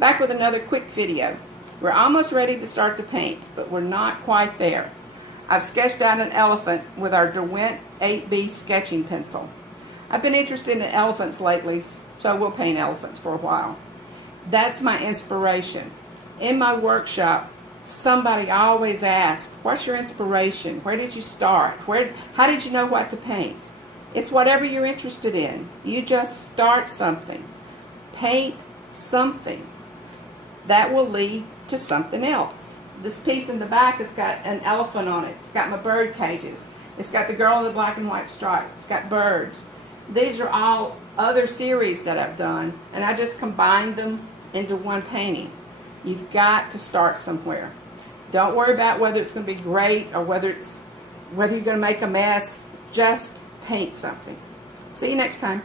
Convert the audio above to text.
Back with another quick video. We're almost ready to start to paint, but we're not quite there. I've sketched out an elephant with our Derwent 8B sketching pencil. I've been interested in elephants lately, so we'll paint elephants for a while. That's my inspiration. In my workshop, somebody always asks, what's your inspiration? Where did you start? How did you know what to paint? It's whatever you're interested in. You just start something. Paint something. That will lead to something else. This piece in the back has got an elephant on it. It's got my bird cages. It's got the girl in the black and white stripe. It's got birds. These are all other series that I've done, and I just combined them into one painting. You've got to start somewhere. Don't worry about whether it's going to be great or whether you're going to make a mess. Just paint something. See you next time.